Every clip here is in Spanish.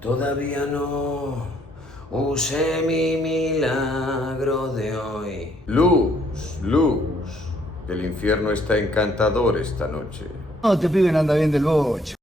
Todavía no usé mi milagro de hoy. Luz, luz. El infierno está encantador esta noche. No, este pibe no anda bien del bocho.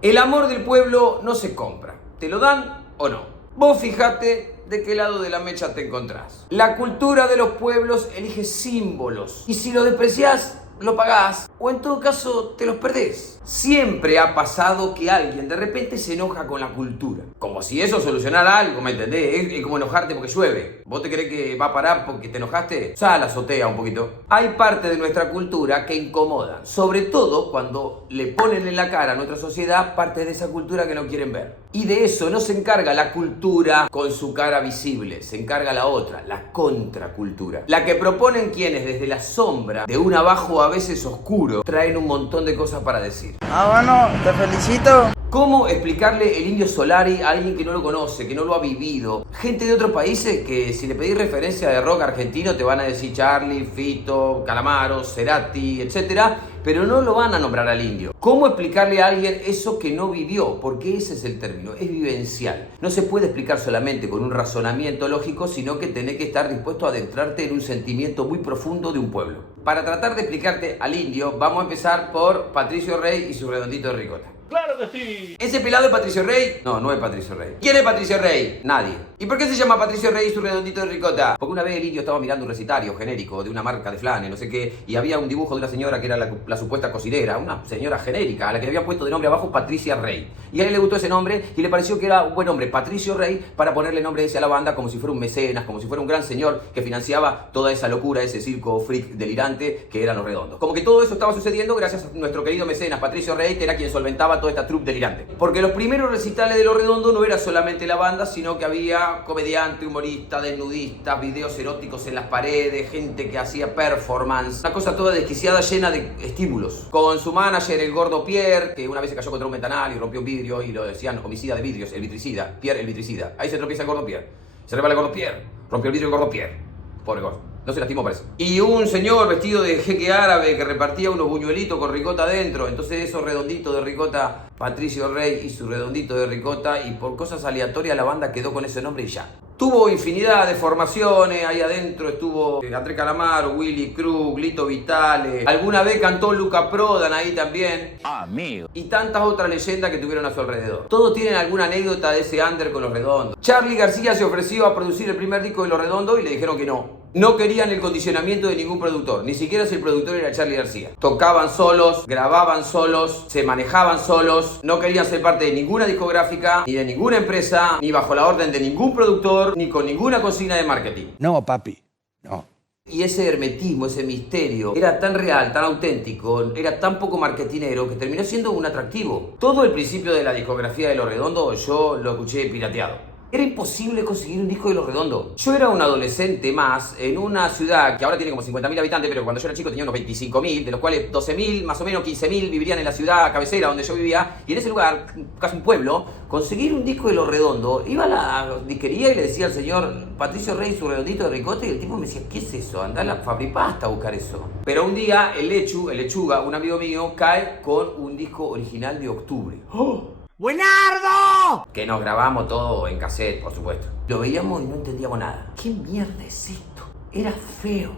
El amor del pueblo no se compra. ¿Te lo dan o no? Vos fijate de qué lado de la mecha te encontrás. La cultura de los pueblos elige símbolos. Y si lo despreciás, lo pagás. O en todo caso, te los perdés. Siempre ha pasado que alguien de repente se enoja con la cultura. Como si eso solucionara algo, ¿me entendés? Es como enojarte porque llueve. ¿Vos te crees que va a parar porque te enojaste? Sal, azotea un poquito. Hay parte de nuestra cultura que incomodan. Sobre todo cuando le ponen en la cara a nuestra sociedad parte de esa cultura que no quieren ver. Y de eso no se encarga la cultura con su cara visible. Se encarga la otra, la contracultura. La que proponen quienes desde la sombra de un abajo a veces oscuro traen un montón de cosas para decir. Bueno, te felicito. ¿Cómo explicarle el Indio Solari a alguien que no lo conoce, que no lo ha vivido? Gente de otros países que si le pedís referencia de rock argentino te van a decir Charlie, Fito, Calamaro, Cerati, etc. Pero no lo van a nombrar al indio. ¿Cómo explicarle a alguien eso que no vivió? Porque ese es el término, es vivencial. No se puede explicar solamente con un razonamiento lógico, sino que tenés que estar dispuesto a adentrarte en un sentimiento muy profundo de un pueblo. Para tratar de explicarte al indio, vamos a empezar por Patricio Rey y su redondito de ricota. ¡Claro que sí! ¿Ese pelado es Patricio Rey? No, no es Patricio Rey. ¿Quién es Patricio Rey? Nadie. ¿Y por qué se llama Patricio Rey y su redondito de ricota? Porque una vez el indio estaba mirando un recetario genérico de una marca de flanes, no sé qué, y había un dibujo de una señora que era la supuesta cocinera, una señora genérica, a la que le habían puesto de nombre abajo Patricia Rey. Y a él le gustó ese nombre y le pareció que era un buen nombre, Patricio Rey, para ponerle nombre ese a la banda como si fuera un mecenas, como si fuera un gran señor que financiaba toda esa locura, ese circo freak delirante que eran los redondos. Como que todo eso estaba sucediendo gracias a nuestro querido mecenas Patricio Rey, que era quien solventaba toda esta troupe delirante. Porque los primeros recitales de Los Redondos no era solamente la banda, sino que había comediante, humorista, desnudista, videos eróticos en las paredes, gente que hacía performance, una cosa toda desquiciada, llena de estímulos. Con su manager, el gordo Pierre, que una vez se cayó contra un ventanal y rompió un vidrio y lo decían homicida de vidrios, el vitricida, Pierre el vitricida. Ahí se tropieza el gordo Pierre. Se resbala el gordo Pierre, rompió el vidrio el gordo Pierre. Pobre gordo. No se lastimó, parece. Y un señor vestido de jeque árabe que repartía unos buñuelitos con ricota adentro. Entonces esos redonditos de ricota, Patricio Rey y su redondito de ricota, y por cosas aleatorias la banda quedó con ese nombre y ya. Tuvo infinidad de formaciones, ahí adentro estuvo Andrés Calamaro, Willy Cruz, Lito Vitale. Alguna vez cantó Luca Prodan ahí también. Amigo. Y tantas otras leyendas que tuvieron a su alrededor. Todos tienen alguna anécdota de ese under con Los Redondos. Charly García se ofreció a producir el primer disco de Los Redondos y le dijeron que no. No querían el condicionamiento de ningún productor, ni siquiera si el productor era Charly García. Tocaban solos, grababan solos, se manejaban solos, no querían ser parte de ninguna discográfica, ni de ninguna empresa, ni bajo la orden de ningún productor, ni con ninguna consigna de marketing. No, papi, no. Y ese hermetismo, ese misterio, era tan real, tan auténtico, era tan poco marketinero que terminó siendo un atractivo. Todo el principio de la discografía de Los Redondos yo lo escuché pirateado. Era imposible conseguir un disco de Los Redondos. Yo era un adolescente más en una ciudad que ahora tiene como 50.000 habitantes, pero cuando yo era chico tenía unos 25.000, de los cuales 12.000, más o menos 15.000 vivirían en la ciudad cabecera donde yo vivía. Y en ese lugar, casi un pueblo, conseguir un disco de Los Redondos, iba a la disquería y le decía al señor Patricio Rey su redondito de ricota, y el tipo me decía, ¿qué es eso? Andá a la Fabripasta a buscar eso. Pero un día el Lechuga, un amigo mío, cae con un disco original de Octubre. ¡Oh! ¡Buenardo! Que nos grabamos todo en cassette, por supuesto. Lo veíamos y no entendíamos nada. ¿Qué mierda es esto? Era feo.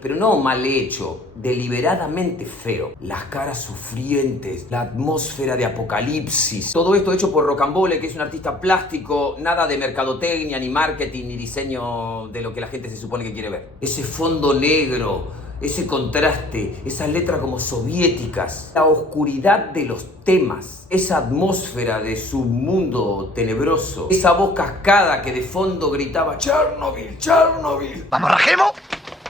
Pero no mal hecho, deliberadamente feo. Las caras sufrientes, la atmósfera de apocalipsis. Todo esto hecho por Rocambole, que es un artista plástico, nada de mercadotecnia, ni marketing, ni diseño de lo que la gente se supone que quiere ver. Ese fondo negro, ese contraste, esas letras como soviéticas, la oscuridad de los temas, esa atmósfera de su mundo tenebroso, esa voz cascada que de fondo gritaba ¡Chernobyl, Chernobyl! ¡Vamos, rajemos!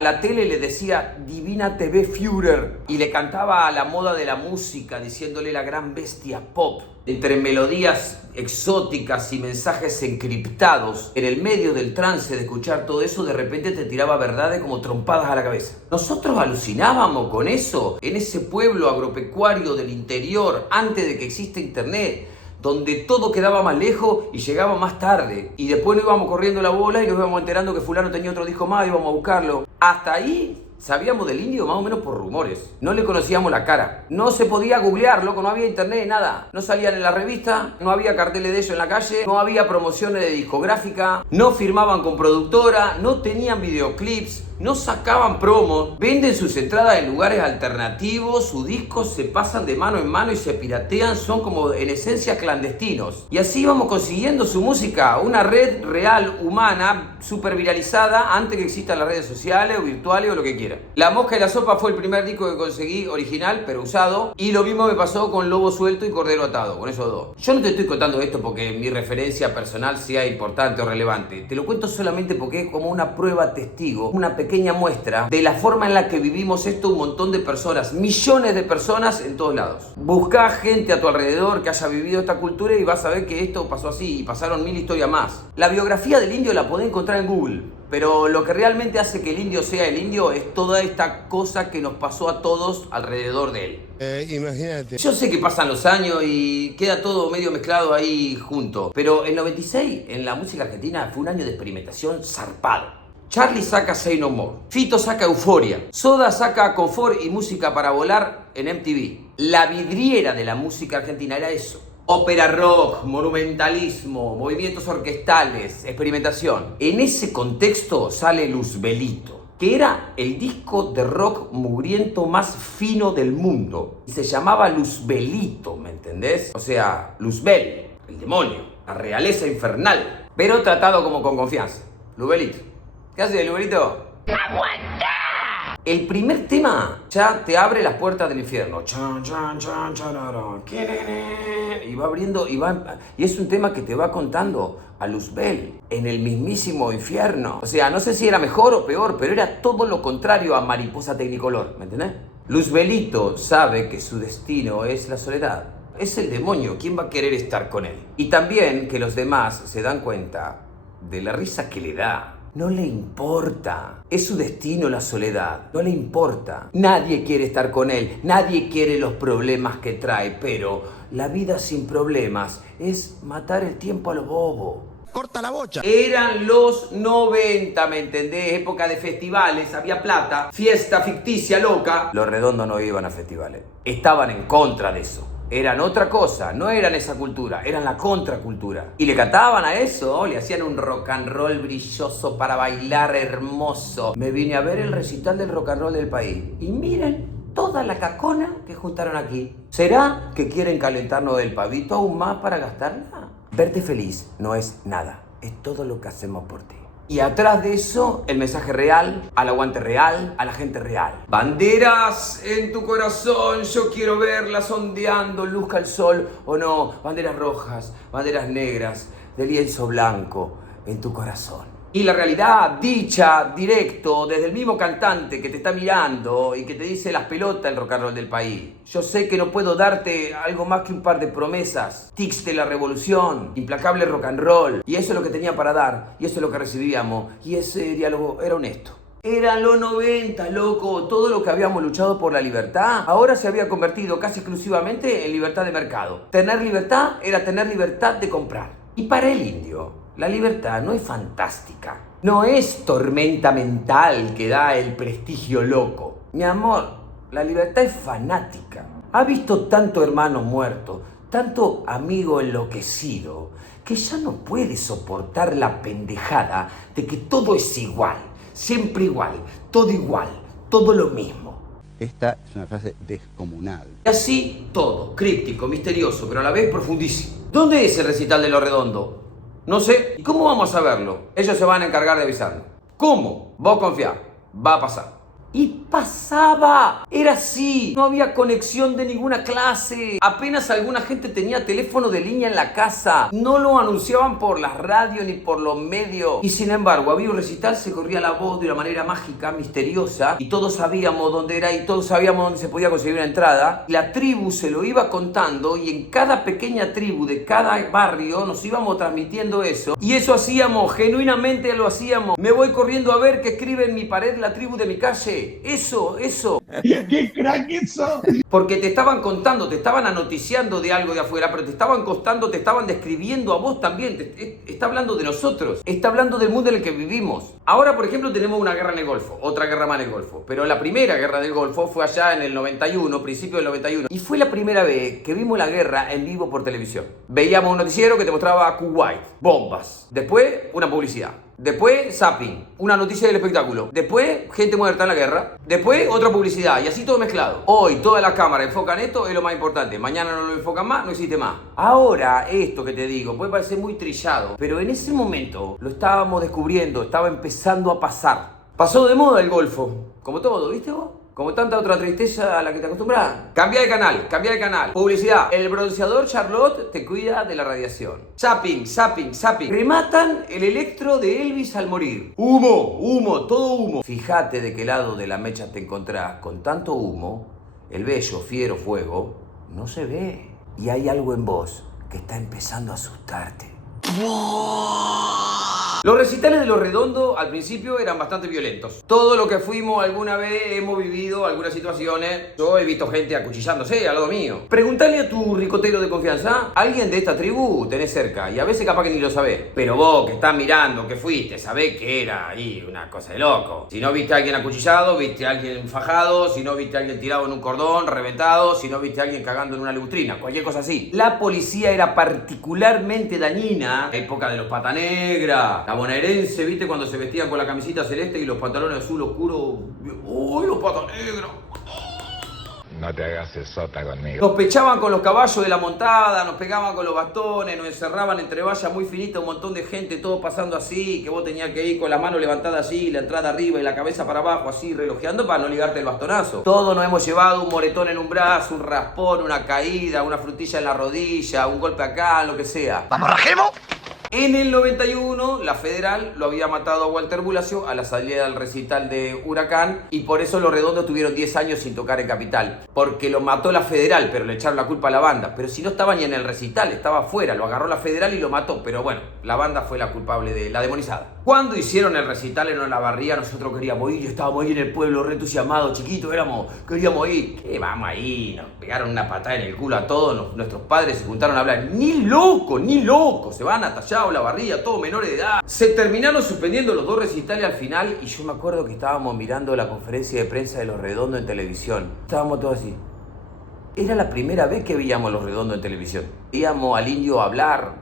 La tele le decía Divina TV Führer y le cantaba a la moda de la música diciéndole la gran bestia pop. Entre melodías exóticas y mensajes encriptados, en el medio del trance de escuchar todo eso, de repente te tiraba verdades como trompadas a la cabeza. Nosotros alucinábamos con eso en ese pueblo agropecuario del interior antes de que exista internet, donde todo quedaba más lejos y llegaba más tarde. Y después nos íbamos corriendo la bola y nos íbamos enterando que fulano tenía otro disco más y íbamos a buscarlo. Hasta ahí Sabíamos del indio más o menos por rumores. No le conocíamos la cara. No se podía googlear, loco, no había internet, nada. No salían en la revista, no había carteles de ellos en la calle, no había promociones de discográfica, no firmaban con productora, no tenían videoclips, no sacaban promos, venden sus entradas en lugares alternativos, sus discos se pasan de mano en mano y se piratean, son como en esencia clandestinos. Y así vamos consiguiendo su música, una red real, humana, super viralizada antes que existan las redes sociales o virtuales o lo que quieran. La Mosca y la Sopa fue el primer disco que conseguí original, pero usado, y lo mismo me pasó con Lobo Suelto y Cordero Atado, con esos dos. Yo no te estoy contando esto porque mi referencia personal sea importante o relevante, te lo cuento solamente porque es como una prueba testigo, una pequeña muestra de la forma en la que vivimos esto un montón de personas, millones de personas en todos lados. Buscá gente a tu alrededor que haya vivido esta cultura y vas a ver que esto pasó así y pasaron 1000 historias más. La biografía del indio la podés encontrar en Google, pero lo que realmente hace que el indio sea el indio es toda esta cosa que nos pasó a todos alrededor de él. Imagínate. Yo sé que pasan los años y queda todo medio mezclado ahí junto, pero el 96 en la música argentina fue un año de experimentación zarpado. Charlie saca Say No More, Fito saca Euforia, Soda saca Confort y Música para Volar en MTV. La vidriera de la música argentina era eso. Ópera rock, monumentalismo, movimientos orquestales, experimentación. En ese contexto sale Luzbelito, que era el disco de rock mugriento más fino del mundo. Y se llamaba Luzbelito, ¿me entendés? O sea, Luzbel, el demonio, la realeza infernal, pero tratado como con confianza. Luzbelito. ¿Qué haces, Luzbelito? ¡Aguanta! El primer tema ya te abre las puertas del infierno. Y va abriendo, y es un tema que te va contando a Luzbel en el mismísimo infierno. O sea, no sé si era mejor o peor, pero era todo lo contrario a Mariposa Tecnicolor, ¿me entendés? Luzbelito sabe que su destino es la soledad. Es el demonio, ¿quién va a querer estar con él? Y también que los demás se dan cuenta de la risa que le da. No le importa. Es su destino la soledad. No le importa. Nadie quiere estar con él. Nadie quiere los problemas que trae. Pero la vida sin problemas es matar el tiempo a lo bobo. Corta la bocha. Eran los 90, ¿me entendés? Época de festivales, había plata, fiesta ficticia loca. Los Redondos no iban a festivales. Estaban en contra de eso. Eran otra cosa, no eran esa cultura, eran la contracultura. Y le cantaban a eso, le hacían un rock and roll brilloso para bailar hermoso. Me vine a ver el recital del rock and roll del país. Y miren toda la cacona que juntaron aquí. ¿Será que quieren calentarnos del pavito aún más para gastarla? Verte feliz no es nada, es todo lo que hacemos por ti. Y atrás de eso, el mensaje real, al aguante real, a la gente real. Banderas en tu corazón, yo quiero verlas ondeando, luzca el sol o no. Banderas rojas, banderas negras, de lienzo blanco en tu corazón. Y la realidad, dicha, directo, desde el mismo cantante que te está mirando y que te dice las pelotas el rock and roll del país. Yo sé que no puedo darte algo más que un par de promesas, tics de la revolución, implacable rock and roll. Y eso es lo que tenía para dar, y eso es lo que recibíamos. Y ese diálogo era honesto. Eran los 90, loco, todo lo que habíamos luchado por la libertad, ahora se había convertido casi exclusivamente en libertad de mercado. Tener libertad era tener libertad de comprar. Y para el indio, la libertad no es fantástica, no es tormenta mental que da el prestigio loco. Mi amor, la libertad es fanática. Ha visto tanto hermano muerto, tanto amigo enloquecido, que ya no puede soportar la pendejada de que todo es igual, siempre igual, todo lo mismo. Esta es una frase descomunal. Y así todo, críptico, misterioso, pero a la vez profundísimo. ¿Dónde es el recital de Los Redondos? No sé. ¿Y cómo vamos a saberlo? Ellos se van a encargar de avisarnos. ¿Cómo? Vos confiá. Va a pasar. Y pasaba. Era así. No había conexión de ninguna clase. Apenas alguna gente tenía teléfono de línea en la casa. No lo anunciaban por las radios ni por los medios. Y sin embargo, había un recital, se corría la voz de una manera mágica, misteriosa. Y todos sabíamos dónde era y todos sabíamos dónde se podía conseguir una entrada. La tribu se lo iba contando y en cada pequeña tribu de cada barrio nos íbamos transmitiendo eso. Y eso hacíamos, genuinamente lo hacíamos. Me voy corriendo a ver qué escribe en mi pared la tribu de mi calle. Eso eso. ¡Qué crack eso! Porque te estaban contando, te estaban anoticiando de algo de afuera, pero te estaban contando, te estaban describiendo a vos también. Está hablando de nosotros, está hablando del mundo en el que vivimos. Ahora, por ejemplo, tenemos una guerra en el Golfo, otra guerra más en el Golfo. Pero la primera guerra del Golfo fue allá en el 91, principio del 91. Y fue la primera vez que vimos la guerra en vivo por televisión. Veíamos un noticiero que te mostraba Kuwait, bombas. Después, una publicidad. Después, zapping, una noticia del espectáculo. Después, gente muerta en la guerra. Después, otra publicidad. Y así todo mezclado. Hoy, todas las cámaras enfocan esto, es lo más importante. Mañana no lo enfocan más, no existe más. Ahora, esto que te digo, puede parecer muy trillado, pero en ese momento lo estábamos descubriendo, estaba empezando a pasar. Pasó de moda el Golfo. Como todo, ¿viste vos? Como tanta otra tristeza a la que te acostumbras. Cambia de canal. Publicidad. El bronceador Charlotte te cuida de la radiación. Zapping. Rematan el electro de Elvis al morir. Humo, todo humo. Fíjate de qué lado de la mecha te encontrás. Con tanto humo, el bello, fiero fuego no se ve. Y hay algo en vos que está empezando a asustarte. Los recitales de Los Redondos al principio eran bastante violentos. Todo lo que fuimos alguna vez hemos vivido algunas situaciones. Yo he visto gente acuchillándose al lado mío. Preguntale a tu ricotero de confianza. Alguien de esta tribu tenés cerca y a veces capaz que ni lo sabés. Pero vos que estás mirando, que fuiste, sabés que era ahí una cosa de loco. Si no viste a alguien acuchillado, viste a alguien fajado. Si no viste a alguien tirado en un cordón, reventado. Si no viste a alguien cagando en una lustrina, cualquier cosa así. La policía era particularmente dañina. Época de los Pata Negra. La bonaerense, ¿viste? Cuando se vestían con la camisita celeste y los pantalones azul oscuro. ¡Uy, los Pata Negra! No te hagas el sota conmigo. Nos pechaban con los caballos de la montada, nos pegaban con los bastones, nos encerraban entre vallas muy finitas, un montón de gente, todo pasando así, que vos tenías que ir con la mano levantada así, la entrada arriba y la cabeza para abajo, así, relojeando para no ligarte el bastonazo. Todos nos hemos llevado un moretón en un brazo, un raspón, una caída, una frutilla en la rodilla, un golpe acá, lo que sea. ¿Vamos, rajemos? En el 91, la Federal lo había matado a Walter Bulacio a la salida del recital de Huracán y por eso Los Redondos tuvieron 10 años sin tocar en Capital. Porque lo mató la Federal, pero le echaron la culpa a la banda. Pero si no estaba ni en el recital, estaba afuera, lo agarró la Federal y lo mató. Pero bueno, la banda fue la culpable de la demonizada. Cuando hicieron el recital en Olavarría, nosotros queríamos ir, estábamos ahí en el pueblo, re entusiasmados, chiquitos queríamos ir. ¿Qué vamos ahí? Nos pegaron una patada en el culo a todos, nuestros padres se juntaron a hablar. Ni loco, se van hasta allá, Olavarría, todos menores de edad. Se terminaron suspendiendo los dos recitales al final y yo me acuerdo que estábamos mirando la conferencia de prensa de Los Redondos en televisión. Estábamos todos así. Era la primera vez que veíamos Los Redondos en televisión. Veíamos al indio hablar,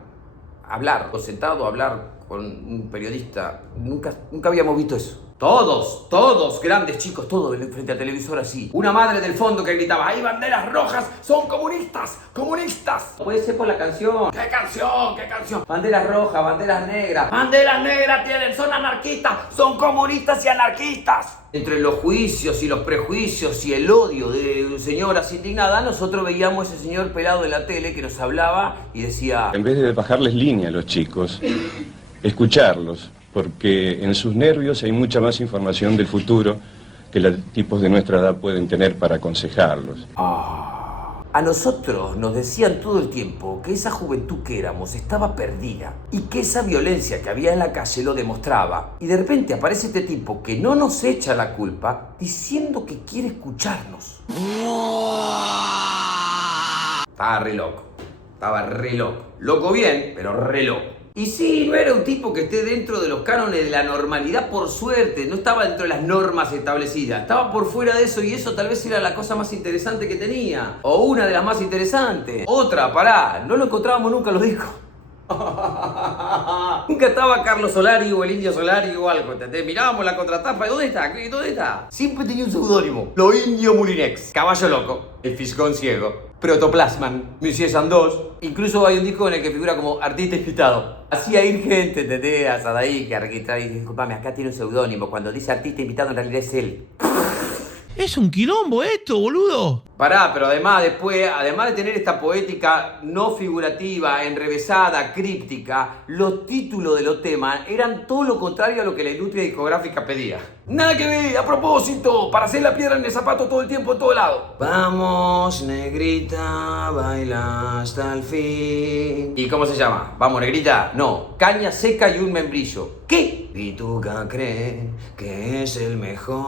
o sentado a hablar con un periodista. Nunca habíamos visto eso. Todos, grandes chicos, todos frente al televisor así. Una madre del fondo que gritaba, ¡hay banderas rojas! ¡Son comunistas! Puede ser por la canción. ¿Qué canción? Banderas rojas, banderas negras. ¡Banderas negras tienen! ¡Son anarquistas! ¡Son comunistas y anarquistas! Entre los juicios y los prejuicios y el odio de señoras indignadas, nosotros veíamos a ese señor pelado en la tele que nos hablaba y decía... En vez de bajarles línea a los chicos, escucharlos, porque en sus nervios hay mucha más información del futuro que los tipos de nuestra edad pueden tener para aconsejarlos. A nosotros nos decían todo el tiempo que esa juventud que éramos estaba perdida y que esa violencia que había en la calle lo demostraba. Y de repente aparece este tipo que no nos echa la culpa diciendo que quiere escucharnos. Estaba re loco. Loco bien, pero re loco. Y sí, no era un tipo que esté dentro de los cánones de la normalidad, por suerte. No estaba dentro de las normas establecidas. Estaba por fuera de eso y eso tal vez era la cosa más interesante que tenía. O una de las más interesantes. Otra, no lo encontrábamos nunca en los discos. Nunca estaba Carlos Solari o el Indio Solari o algo, ¿entendés? Mirábamos la contratapa y ¿dónde está? Siempre tenía un seudónimo. Lo Indio Mulinex, Caballo Loco, El Fisgón Ciego, Protoplasman, Monsieur Sandoz. Incluso hay un disco en el que figura como artista invitado. Hacía ir gente, ¿entendés? A Sadaí, a registrar y disculpame, acá tiene un seudónimo. Cuando dice artista invitado en realidad es él. Es un quilombo esto, boludo. Pero además de tener esta poética no figurativa, enrevesada, críptica, los títulos de los temas eran todo lo contrario a lo que la industria discográfica pedía. Nada que ver, a propósito, para hacer la piedra en el zapato todo el tiempo, en todo lado. Vamos, negrita, baila hasta el fin. ¿Y cómo se llama? Vamos, negrita. No, caña seca y un membrillo. ¿Qué? Pituca cree que es el mejor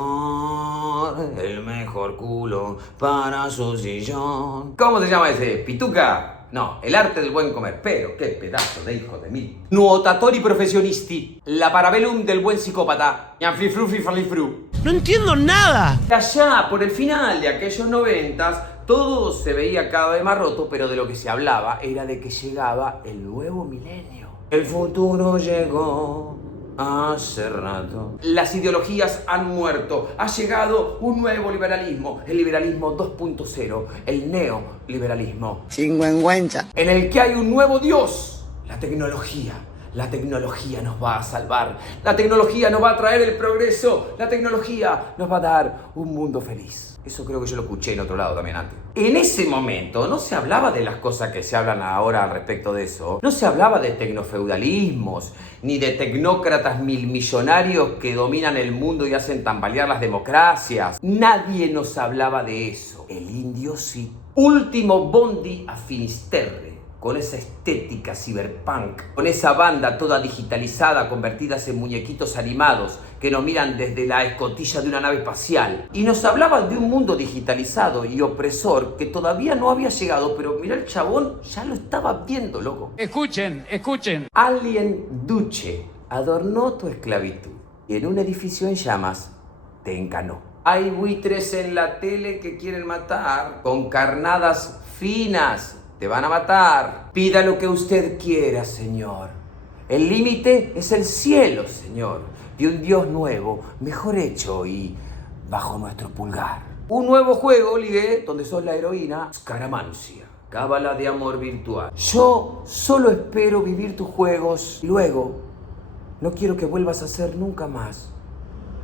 culo para su sillón. ¿Cómo se llama ese? Pituca. No, el arte del buen comer. Pero qué pedazo de hijo de mil. Nuotatori professionisti. La parabellum del buen psicópata. Ñanflifru. No entiendo nada. Allá, por el final de aquellos 90s, todo se veía cada vez más roto, pero de lo que se hablaba era de que llegaba el nuevo milenio. El futuro llegó hace rato. Las ideologías han muerto. Ha llegado un nuevo liberalismo. El liberalismo 2.0. El neoliberalismo. Chingüengüencha. En el que hay un nuevo Dios. La tecnología. La tecnología nos va a salvar. La tecnología nos va a traer el progreso. La tecnología nos va a dar un mundo feliz. Eso creo que yo lo escuché en otro lado también antes. En ese momento no se hablaba de las cosas que se hablan ahora al respecto de eso. No se hablaba de tecnofeudalismos, ni de tecnócratas milmillonarios que dominan el mundo y hacen tambalear las democracias. Nadie nos hablaba de eso. El indio sí. Último bondi a Finisterre. Con esa estética cyberpunk, con esa banda toda digitalizada, convertidas en muñequitos animados que nos miran desde la escotilla de una nave espacial. Y nos hablaban de un mundo digitalizado y opresor que todavía no había llegado, pero mira, el chabón ya lo estaba viendo, loco. Escuchen. Alien Duce adornó tu esclavitud y en un edificio en llamas te encanó. Hay buitres en la tele que quieren matar con carnadas finas. Te van a matar. Pida lo que usted quiera, Señor. El límite es el cielo, Señor, de un Dios nuevo, mejor hecho y bajo nuestro pulgar. Un nuevo juego, Ligue, donde sos la heroína, Scaramancia, cábala de amor virtual. Yo solo espero vivir tus juegos y luego no quiero que vuelvas a ser nunca más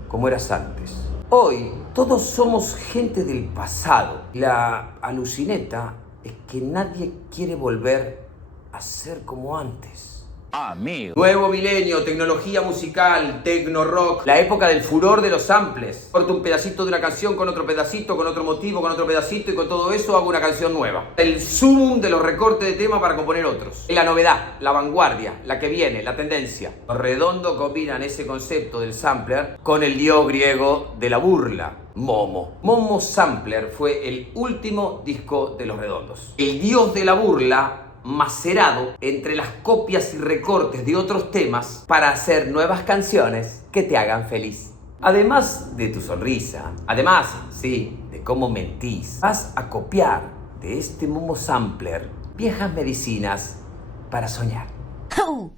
como eras antes. Hoy todos somos gente del pasado. La alucineta es que nadie quiere volver a ser como antes. Amigo. Nuevo milenio, tecnología musical, tecno rock, la época del furor de los samples. Corto un pedacito de una canción con otro pedacito, con otro motivo, con otro pedacito y con todo eso hago una canción nueva. El zoom de los recortes de tema para componer otros. La novedad, la vanguardia, la que viene, la tendencia. Los Redondo combinan ese concepto del sampler con el dios griego de la burla. Momo. Momo Sampler fue el último disco de Los Redondos. El dios de la burla macerado entre las copias y recortes de otros temas para hacer nuevas canciones que te hagan feliz. Además de tu sonrisa, además, sí, de cómo mentís, vas a copiar de este Momo Sampler viejas medicinas para soñar.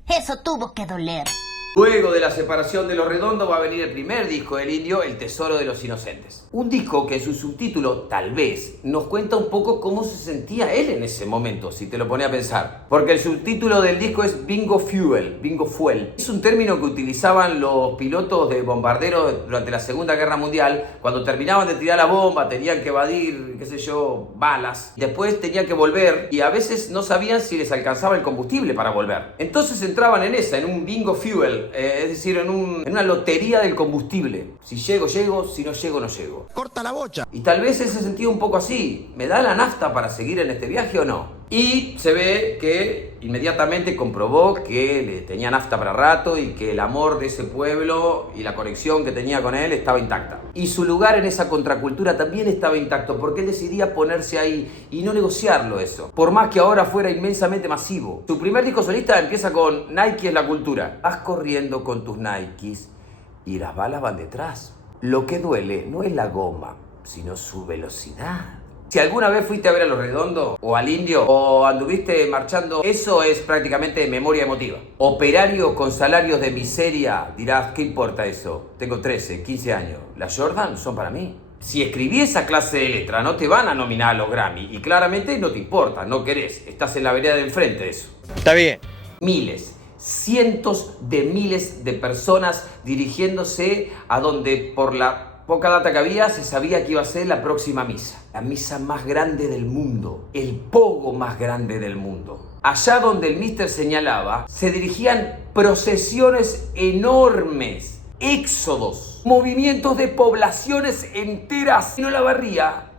Eso tuvo que doler. Luego de la separación de Los Redondos va a venir el primer disco del indio, El Tesoro de los Inocentes. Un disco que en su subtítulo, Tal vez, nos cuenta un poco cómo se sentía él en ese momento, si te lo pones a pensar. Porque el subtítulo del disco es Bingo Fuel. Es un término que utilizaban los pilotos de bombarderos durante la Segunda Guerra Mundial. Cuando terminaban de tirar la bomba, tenían que evadir, qué sé yo, balas. Después tenían que volver y a veces no sabían si les alcanzaba el combustible para volver. Entonces entraban en un Bingo Fuel. Es decir, en una lotería del combustible. Si llego, llego, si no llego, no llego. Corta la bocha. Y tal vez él se sentía un poco así. ¿Me da la nafta para seguir en este viaje o no? Y se ve que inmediatamente comprobó que le tenía nafta para rato y que el amor de ese pueblo y la conexión que tenía con él estaba intacta. Y su lugar en esa contracultura también estaba intacto porque él decidía ponerse ahí y no negociarlo eso. Por más que ahora fuera inmensamente masivo. Su primer disco solista empieza con Nike es la cultura. Vas corriendo con tus Nikes y las balas van detrás. Lo que duele no es la goma, sino su velocidad. Si alguna vez fuiste a ver a Los Redondos, o al Indio, o anduviste marchando, eso es prácticamente memoria emotiva. Operario con salarios de miseria, dirás, ¿qué importa eso? Tengo 13, 15 años. Las Jordan son para mí. Si escribí esa clase de letra, no te van a nominar a los Grammy. Y claramente no te importa, no querés. Estás en la vereda del frente de eso. Está bien. Miles, cientos de miles de personas dirigiéndose a donde por la poca data que había se sabía que iba a ser la próxima misa. La misa más grande del mundo. El pogo más grande del mundo. Allá donde el mister señalaba, se dirigían procesiones enormes éxodos, movimientos de poblaciones enteras. En Olavarría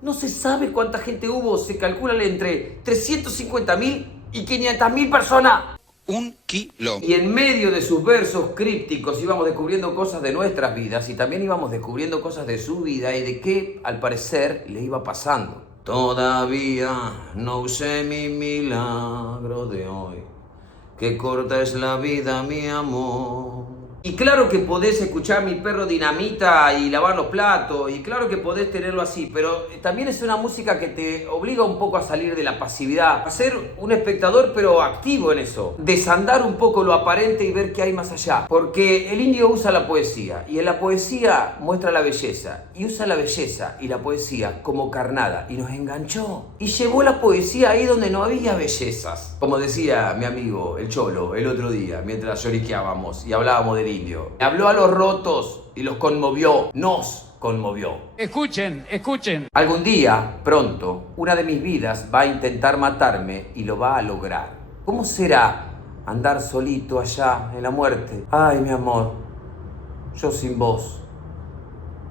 no se sabe cuánta gente hubo, se calcula entre 350.000 y 500.000 personas. Un kilo. Y en medio de sus versos crípticos íbamos descubriendo cosas de nuestras vidas y también íbamos descubriendo cosas de su vida y de qué al parecer le iba pasando. Todavía no usé mi milagro de hoy, qué corta es la vida, mi amor. Y claro que podés escuchar Mi Perro Dinamita y lavar los platos, y claro que podés tenerlo así, pero también es una música que te obliga un poco a salir de la pasividad, a ser un espectador pero activo en eso, desandar un poco lo aparente y ver qué hay más allá, porque el indio usa la poesía, y en la poesía muestra la belleza, y usa la belleza y la poesía como carnada, y nos enganchó, y llevó la poesía ahí donde no había bellezas. Como decía mi amigo, el Cholo, el otro día, mientras lloriqueábamos y hablábamos del indio. Habló a los rotos y los conmovió, nos conmovió. Escuchen, escuchen. Algún día, pronto, una de mis vidas va a intentar matarme y lo va a lograr. ¿Cómo será andar solito allá en la muerte? Ay, mi amor, yo sin vos,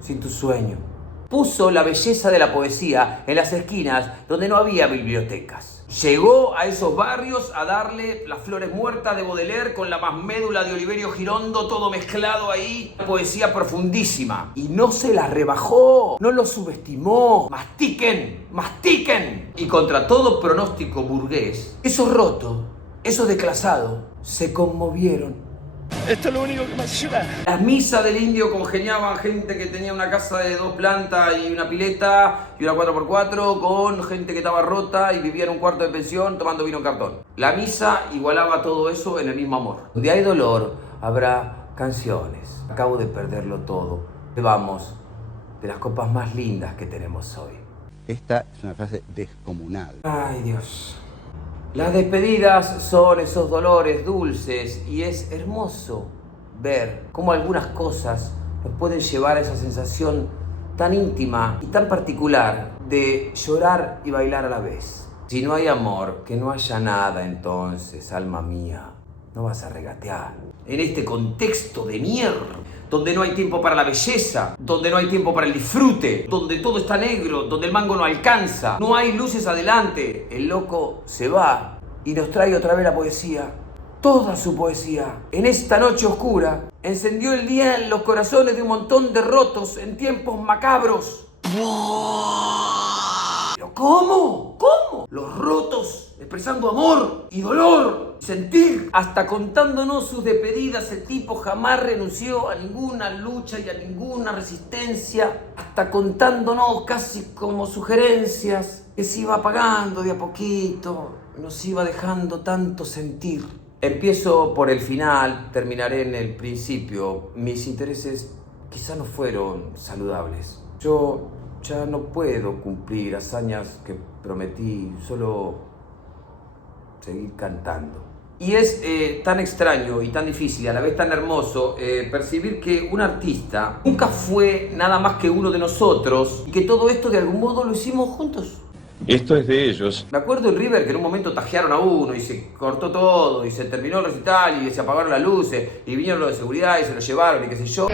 sin tu sueño. Puso la belleza de la poesía en las esquinas donde no había bibliotecas. Llegó a esos barrios a darle las flores muertas de Baudelaire con la más médula de Oliverio Girondo, todo mezclado ahí. Poesía profundísima. Y no se la rebajó, no lo subestimó. Mastiquen, mastiquen. Y contra todo pronóstico burgués, esos rotos, esos desclasados, se conmovieron. Esto es lo único que me ayuda. Las misas del indio congeniaban gente que tenía una casa de 2 plantas y una pileta y una 4x4 con gente que estaba rota y vivía en un cuarto de pensión tomando vino en cartón. La misa igualaba todo eso en el mismo amor. Donde hay dolor habrá canciones. Acabo de perderlo todo. Bebamos de las copas más lindas que tenemos hoy. Esta es una frase descomunal. Ay, Dios. Las despedidas son esos dolores dulces y es hermoso ver cómo algunas cosas nos pueden llevar a esa sensación tan íntima y tan particular de llorar y bailar a la vez. Si no hay amor, que no haya nada entonces, alma mía, no vas a regatear. En este contexto de mierda, donde no hay tiempo para la belleza, donde no hay tiempo para el disfrute, donde todo está negro, donde el mango no alcanza, no hay luces adelante, el loco se va y nos trae otra vez la poesía, toda su poesía. En esta noche oscura, encendió el día en los corazones de un montón de rotos en tiempos macabros. ¿Pero cómo? ¿Cómo? Los rotos expresando amor y dolor, sentir. Hasta contándonos sus despedidas, el tipo jamás renunció a ninguna lucha y a ninguna resistencia. Hasta contándonos casi como sugerencias que se iba apagando de a poquito, nos iba dejando tanto sentir. Empiezo por el final, terminaré en el principio. Mis intereses quizá no fueron saludables. Yo ya no puedo cumplir hazañas que prometí, solo seguir cantando. Y es tan extraño y tan difícil, a la vez tan hermoso, percibir que un artista nunca fue nada más que uno de nosotros y que todo esto de algún modo lo hicimos juntos. Esto es de ellos. Me acuerdo en River que en un momento tajearon a uno y se cortó todo y se terminó el recital y se apagaron las luces y vinieron los de seguridad y se lo llevaron y qué sé yo.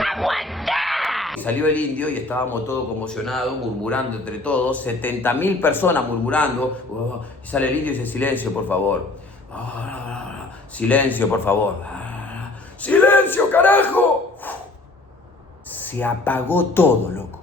Y salió el indio y estábamos todos conmocionados, murmurando entre todos, 70.000 personas murmurando. Y sale el indio y dice: silencio, por favor. Silencio, por favor. ¡Silencio, carajo! Se apagó todo, loco.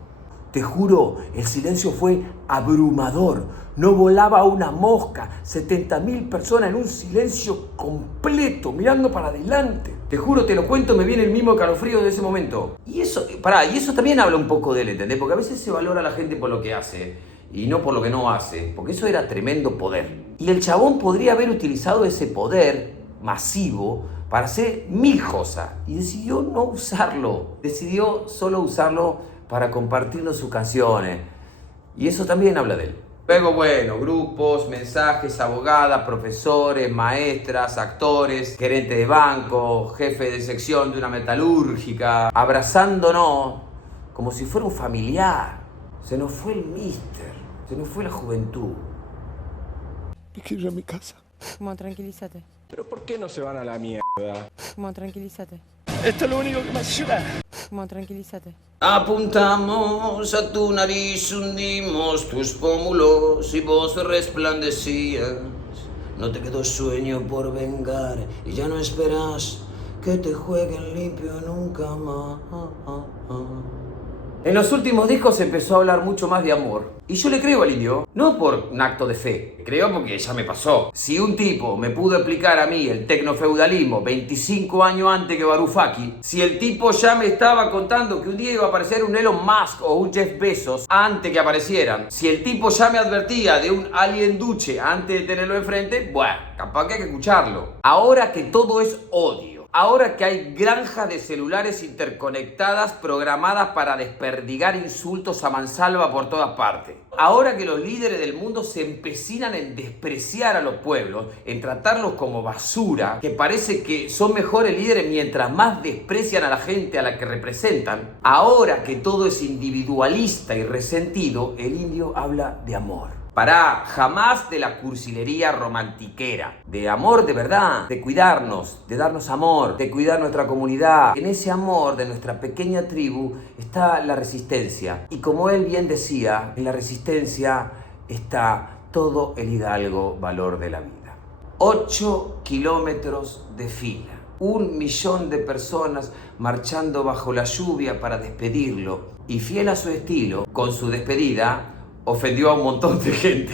Te juro, el silencio fue abrumador. No volaba una mosca. 70.000 personas en un silencio completo, mirando para adelante. Te juro, te lo cuento, me viene el mismo escalofrío de ese momento. Y eso, y eso también habla un poco de él, ¿entendés? Porque a veces se valora a la gente por lo que hace y no por lo que no hace. Porque eso era tremendo poder. Y el chabón podría haber utilizado ese poder masivo para hacer 1000 cosas. Y decidió no usarlo. Decidió solo usarlo para compartirnos sus canciones. Y eso también habla de él. Luego, bueno, grupos, mensajes, abogadas, profesores, maestras, actores, gerente de banco, jefe de sección de una metalúrgica, abrazándonos como si fuera un familiar. Se nos fue el mister, se nos fue la juventud. Me quiero ir a mi casa. Como tranquilízate. ¿Pero por qué no se van a la mierda? Como tranquilízate. Esto es lo único que me hace llorar. Como tranquilízate. Apuntamos a tu nariz, hundimos tus pómulos y vos resplandecías. No te quedó sueño por vengar y ya no esperas que te jueguen limpio nunca más. En los últimos discos se empezó a hablar mucho más de amor. Y yo le creo al indio, no por un acto de fe, le creo porque ya me pasó. Si un tipo me pudo explicar a mí el tecnofeudalismo 25 años antes que Varoufakis, si el tipo ya me estaba contando que un día iba a aparecer un Elon Musk o un Jeff Bezos antes que aparecieran, si el tipo ya me advertía de un alien duche antes de tenerlo enfrente, bueno, capaz que hay que escucharlo. Ahora que todo es odio, ahora que hay granjas de celulares interconectadas programadas para desperdigar insultos a mansalva por todas partes, ahora que los líderes del mundo se empecinan en despreciar a los pueblos, en tratarlos como basura, que parece que son mejores líderes mientras más desprecian a la gente a la que representan, ahora que todo es individualista y resentido, el indio habla de amor. Pará, jamás de la cursilería romantiquera, de amor de verdad, de cuidarnos, de darnos amor, de cuidar nuestra comunidad. En ese amor de nuestra pequeña tribu está la resistencia. Y como él bien decía, en la resistencia está todo el hidalgo valor de la vida. 8 kilómetros de fila, 1 millón de personas marchando bajo la lluvia para despedirlo. Y fiel a su estilo, con su despedida, ofendió a un montón de gente.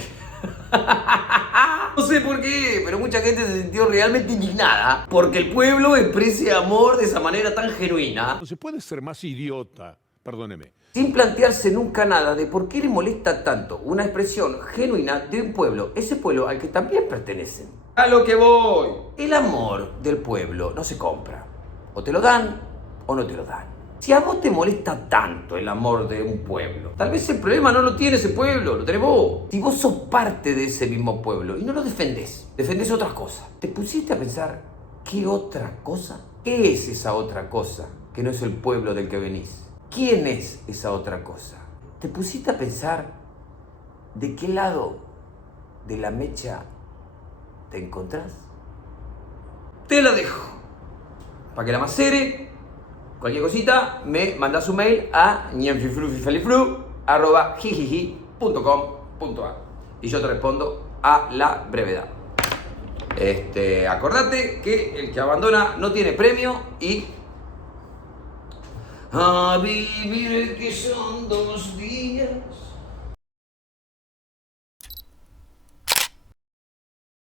No sé por qué, pero mucha gente se sintió realmente indignada porque el pueblo exprese amor de esa manera tan genuina. No se puede ser más idiota, perdóneme. Sin plantearse nunca nada de por qué le molesta tanto una expresión genuina de un pueblo, ese pueblo al que también pertenecen. A lo que voy. El amor del pueblo no se compra. O te lo dan o no te lo dan. Si a vos te molesta tanto el amor de un pueblo, tal vez el problema no lo tiene ese pueblo, lo tenés vos. Si vos sos parte de ese mismo pueblo y no lo defendés, defendés otras cosas, ¿te pusiste a pensar qué otra cosa? ¿Qué es esa otra cosa que no es el pueblo del que venís? ¿Quién es esa otra cosa? ¿Te pusiste a pensar de qué lado de la mecha te encontrás? Te la dejo para que la macere. Cualquier cosita, me mandás un mail a ñanfiflufifalifru@jijiji.com.ar y yo te respondo a la brevedad. Acordate que el que abandona no tiene premio y a vivir que son 2 días.